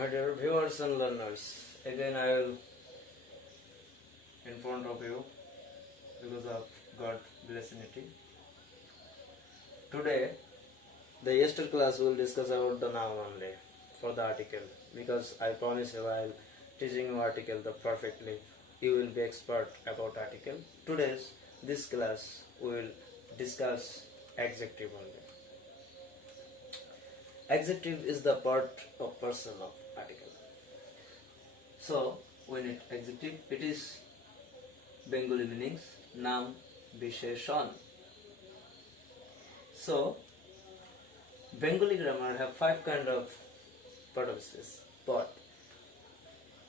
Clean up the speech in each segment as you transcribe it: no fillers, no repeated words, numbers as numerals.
My dear viewers and learners, again I will in front of you because of God blessedness. Today, the yesterday class will discuss about the noun only for the article because I promise you while teaching you article the perfectly you will be expert about article. Today's this class will discuss adjective only. Adjective is the part of person of article. So when it adjective, it is Bengali meanings noun bisheshan. So Bengali grammar have 5 kind of part of this part.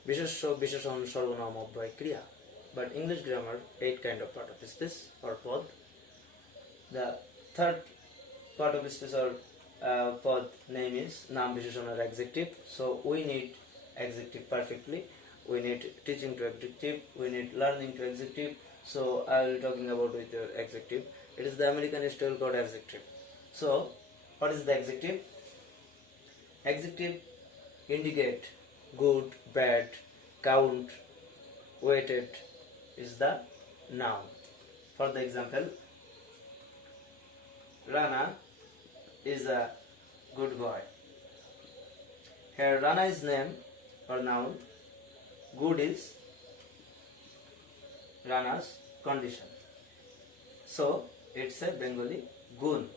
Bishesho, bisheshan, sarvanam, abhay, kriya. But English grammar 8 kind of part of this or pod. The third part of this or pod name is noun bisheshan or adjective. So we need adjective perfectly. We need teaching to adjective. We need learning to adjective. So I will be talking about with your adjective. It is the American style called adjective. So what is the adjective? Adjective indicate good, bad, count, weighted is the noun. For the example, Rana is a good boy. Here Rana is name or noun. Good is Rana's condition. So it's a Bengali gun.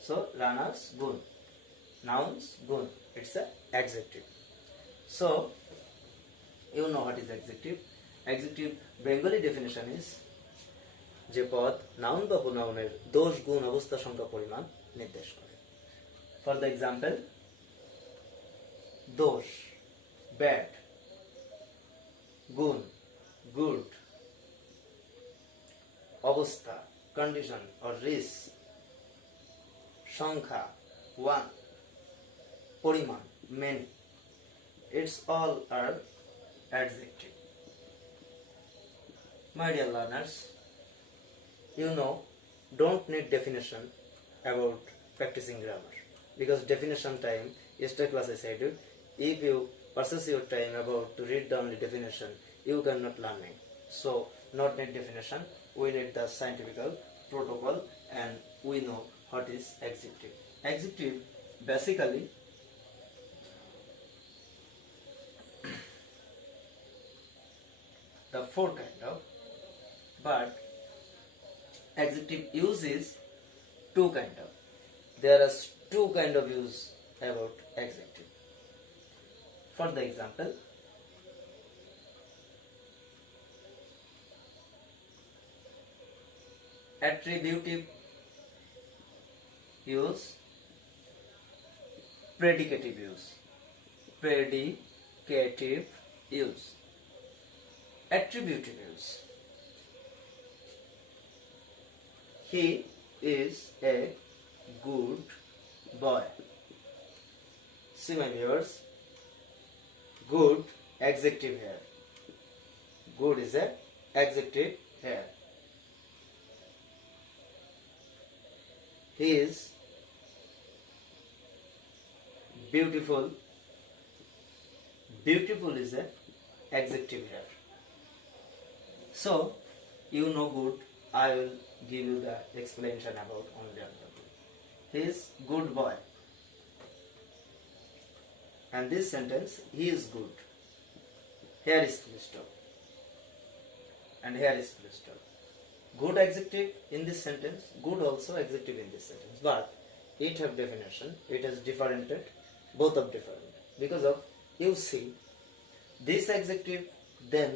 So Rana's gun. Nouns gun. It's a adjective. So you know what is adjective. Adjective Bengali definition is যে পদ noun বা প্রোনাউনের দোষ গুণ অবস্থা সংখ্যা পরিমাণ নির্দেশ করে। ফর দ্য এক্সাম্পল, দোষ ব্যাড, গুণ গুড, অবস্থা কন্ডিশন অর রিস, সংখ্যা ওয়ান, পরিমাণ many, it's all are adjective. My dear learners, you know, don't need definition about practicing grammar because definition time, yesterday class I said you, if you possess your time about to read the only definition, you cannot learn it. So not need definition, we need the scientific protocol and we know what is adjective. Adjective basically the 4 kind of, but adjective use is 2 kind of. There are 2 kind of use about adjective. For the example, attributive use, predicative use. Predicative use. Attributive use. He is a good boy. See my viewers, good adjective here. Good is a adjective here. He is beautiful. Beautiful is a adjective here. So you know good, I will give you the explanation about only example. He is good boy. And this sentence, he is good. Here is full stop. And here is full stop. Good adjective in this sentence, good also adjective in this sentence. But it have definition, it has differentiated, both of different. Because of, you see, this adjective, then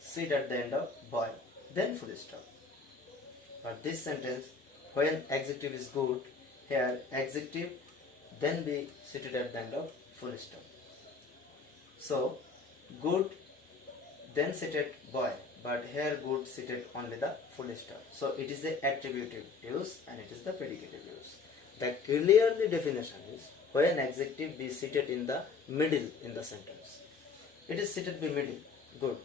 sit at the end of boy, then full stop. But this sentence, when adjective is good, here adjective, then be seated at the end of full stop. So good, then seated boy, but here good seated only the full stop. So it is the attributive use and it is the predicative use. The clearly definition is when adjective be seated in the middle in the sentence. It is seated be middle, good.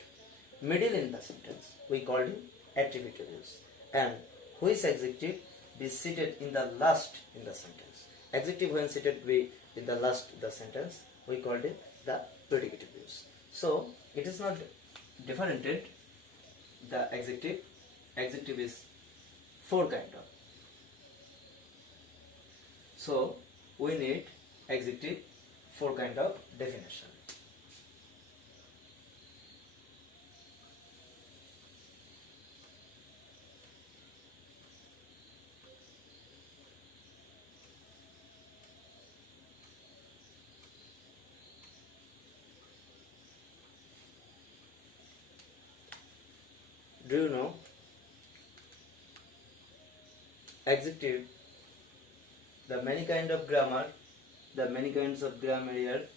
Middle in the sentence, we called it attributive use. And which adjective be seated in the last in the sentence. Adjective when seated be in the last the sentence, we called it the predicative use. So it is not differentiated the adjective. Adjective is four kind of. So we need adjective four kind of definition. Do you know adjective, the many kind of grammar, the many kinds of grammar here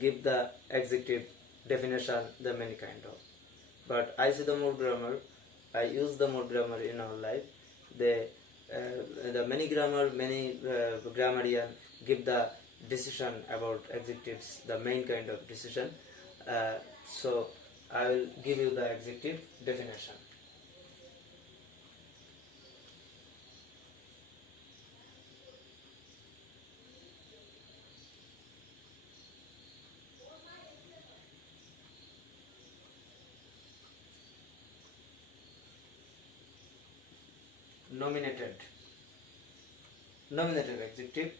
give the adjective definition, the many kind of. But I see the more grammar, I use the more grammar in our life. The many grammar, many grammarian give the decision about adjectives, the main kind of decision. So I will give you the adjective definition. Nominated adjective,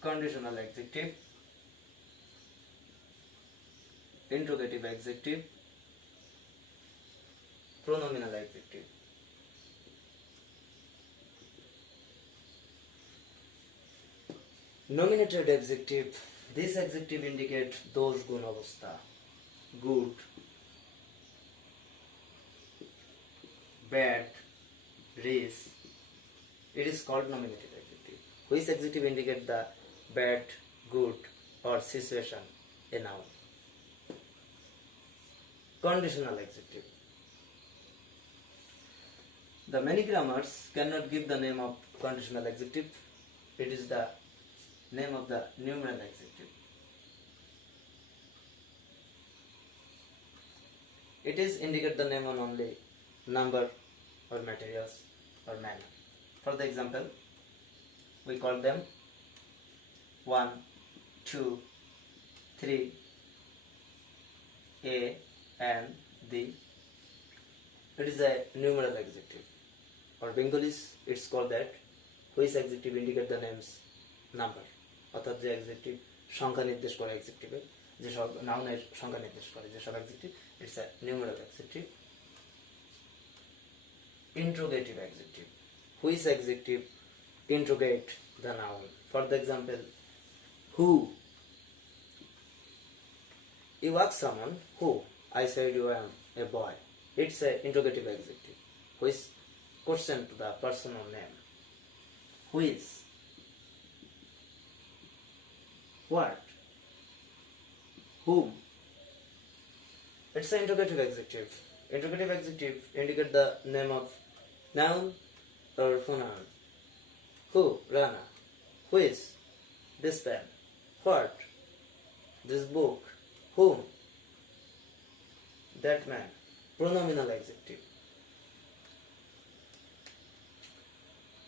conditional adjective, interrogative adjective, pronominal adjective. Nominated adjective, this adjective indicate those gun avastha, good, bad, race. It is called nominative adjective. Which adjective indicate the bad, good or situation, a noun. Conditional adjective. The many grammars cannot give the name of conditional adjective. It is the name of the numeral adjective. It is indicate the name on only number or materials or manner. For the example, we call them 1, 2, 3, a and the. It is a numeral adjective. Or Bengalis, it's called that. Which adjective indicate the names number. অর্থাৎ যে adjective সংখ্যা নির্দেশ করে adjective, যেসব নাউনের সংখ্যা নির্দেশ করে যেসব adjective, it's a numeral adjective. Interrogative adjective. Which adjective interrogate the noun? For the example, who? You ask someone, who? I said you am a boy. It's a interrogative adjective. Which question to the personal name. Who is? What? Whom? It's an interrogative adjective. Interrogative adjective indicate the name of noun or pronoun. Who? Rana. Who is? This pen. What? This book. Whom? That man. Pronominal adjective.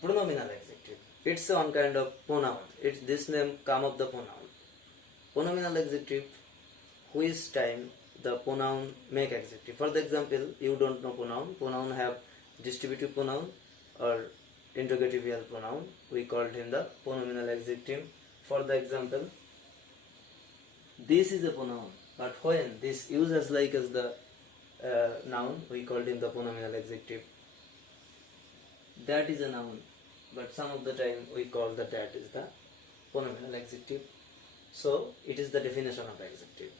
Pronominal adjective. It's one kind of pronoun. It's this name come of the pronoun. Pronominal adjective, which time the pronoun make adjective. For the example, you don't know pronoun. Pronoun have distributive pronoun or interrogative pronoun. We called him the pronominal adjective. For the example, this is a pronoun, but when this used as like as the noun, we called him the pronominal adjective. That is a noun, but some of the time we call that is the pronominal adjective. So it is the definition of adjective.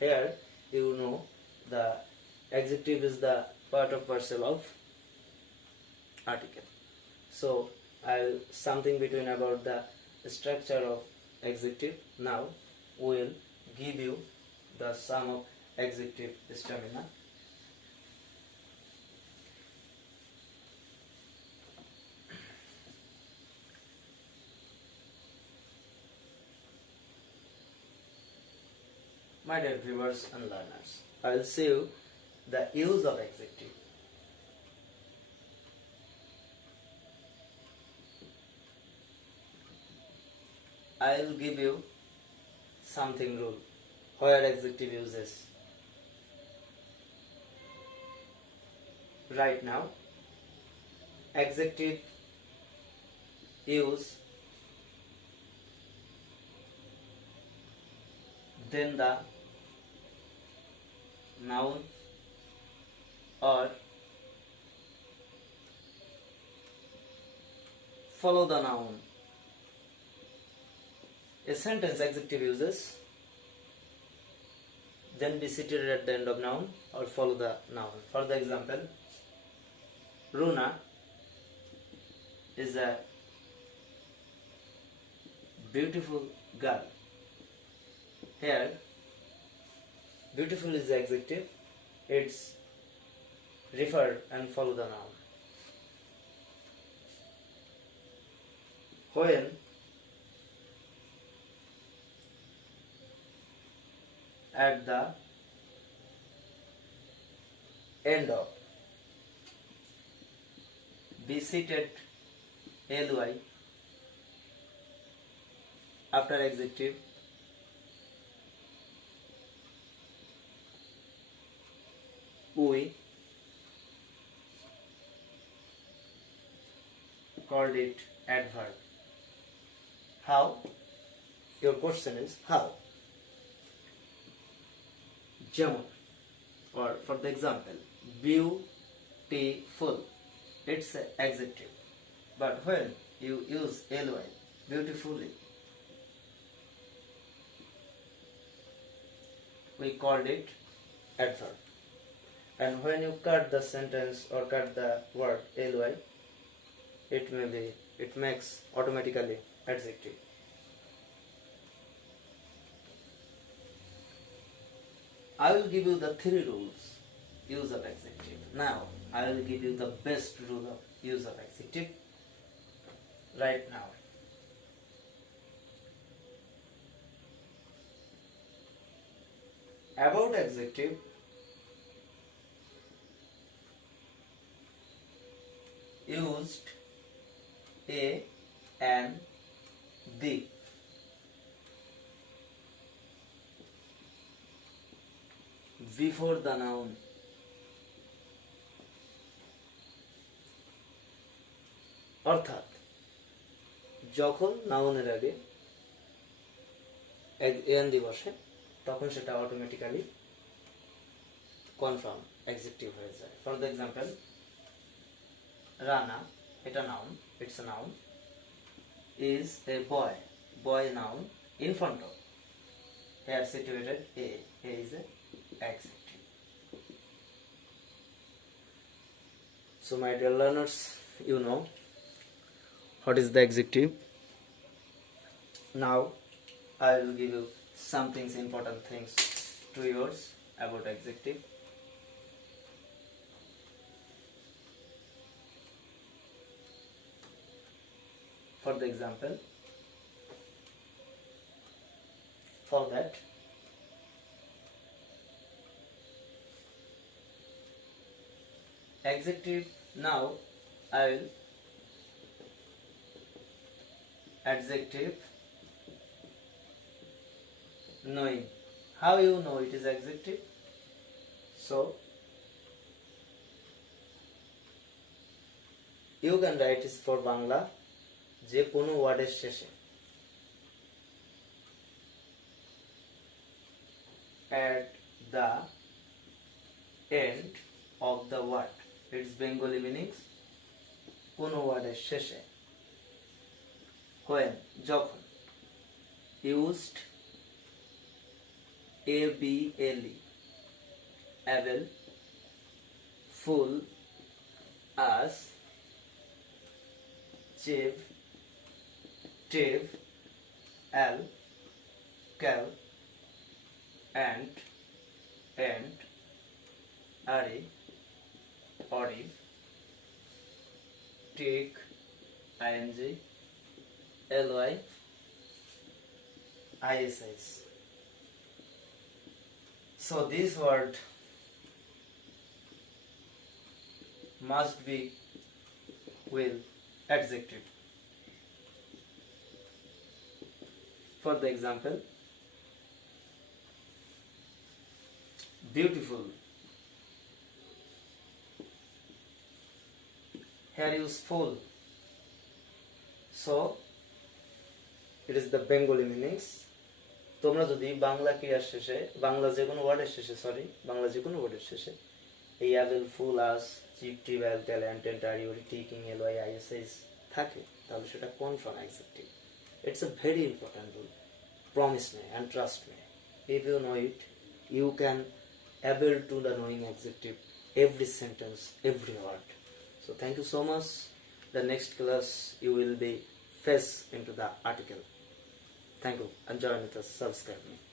Here you know the adjective is the part of parcel of article. So I'll something between about the structure of adjective. Now we will give you the sum of adjective stamina. My dear viewers and learners, I will show you the use of adjective. I'll give you something rule where adjective uses. Right now, adjective use then the noun or follow the noun. A sentence adjective uses then be situated at the end of noun or follow the noun. For the example, Runa is a beautiful girl. Here, beautiful is the adjective. It's refer and follow the noun. When at the end of be seated ly after adjective we called it adverb. How? Your question is how? Jemun, or for the example, beautiful, it's an adjective. But when you use ly, beautifully, we called it adverb. And when you cut the sentence or cut the word ly, it makes automatically adjective. I will give you the 3 rules use of adjective. Now I will give you the best rule of use of adjective right now. About adjective, used a and the. Before the noun. অর্থাৎ যখন নাউনের আগে N দি বসে তখন সেটা automatically confirm adjective হয়ে যায়। For the example, Rana, এটা noun, it's a noun, is a boy, boy noun, in front of, here situated a is a adjective. So my dear learners, you know what is the adjective. Now I will give you some things, important things to yours about adjective. For the example, for that, adjective, now I will adjective knowing. How you know it is adjective? So you can write it for Bangla যে কোনো ওয়ার্ডের শেষে at the end of the word, its Bengali meanings কোনো ওয়ার্ডের শেষে, when যখন, used able, able, full, as, chief, tiv, al, cal, and, ari, ori, take, ing, ly, iss. So this word must be with adjective. For the example, beautiful. Here use full. So it is the Bengali meanings. তোমরা যদি বাংলা ক্রিয়ার শেষে বাংলা যে কোনো ওয়ার্ডের শেষে বাংলা যে কোনো ওয়ার্ডের শেষে এই অ্যাভেল ফুল আস চিপ টিভেল ট্যালেন্টেড আর ইউরি টিকিং এলওয়াই আইএসএস থাকে তাহলে সেটা confirm adjective. It's a very important rule. Promise me and trust me. If you know it, you can able to the knowing adjective every sentence, every word. So thank you so much. The next class you will be face into the article. Thank you and join with us. Subscribe me.